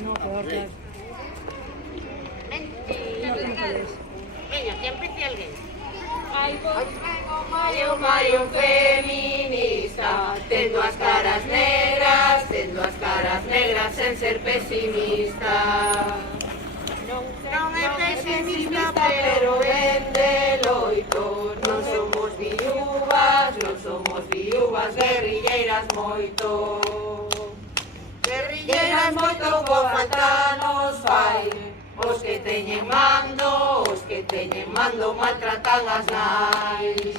No, todas. Veña, que empiece alguén. Maio, maio feminista, tendo as caras negras sen ser pesimista. Non é pesimista, Pero ben de loito, non somos viúvas, guerrilleiras moito. Guerrilleiras moito co falta nos fai. Os que teñen mando maltratan as nais.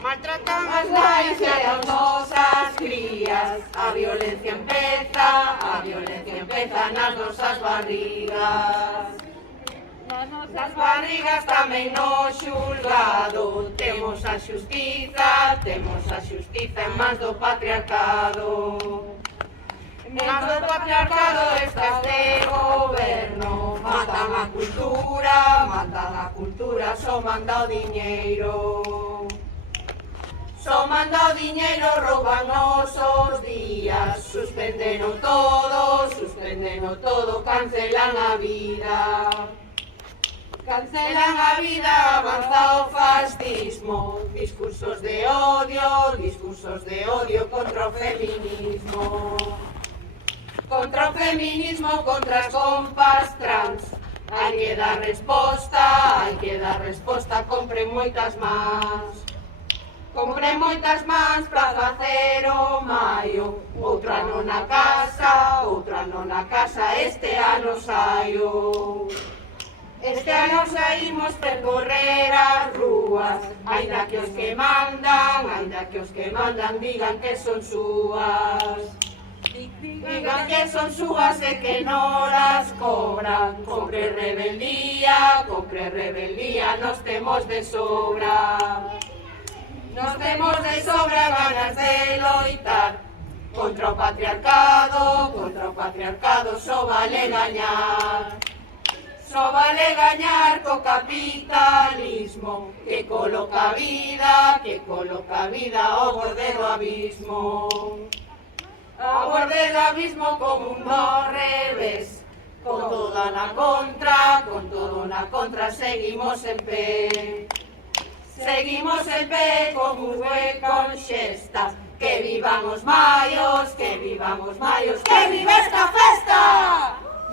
maltratan As nais e as nosas crías. A violencia empeza nas nosas barrigas. Nas barrigas tamén no xulgado. Temos a xustiza en mans do patriarcado. En mans do patriarcado estas de goberno. Matan a cultura, só manda o diñeiro. Só manda o diñeiro, rouban nosos días. Suspendeno todo, cancelan a vida. Cancelan a vida, avanza o fascismo. Discursos de odio contra o feminismo. Contra o feminismo, contra as compas trans. Hai que dar resposta, compren moitas mans. Compren moitas mans para facer o maio. Outra non na casa, este ano saio. Este ano saímos percorrer as rúas. Aínda que os que mandan digan que son súas. Digan que son súas e que non las cobran. Compre rebeldía, nos temos de sobra. Nos temos de sobra ganas de loitar. Contra o patriarcado só vale gañar. Só vale gañar co capitalismo que coloca a vida ao borde do abismo. Ao borde do abismo como un do revés. Con todo na contra, seguimos en pé. Seguimos en pé como un con xesta. Que vivan os maios, que viva esta festa!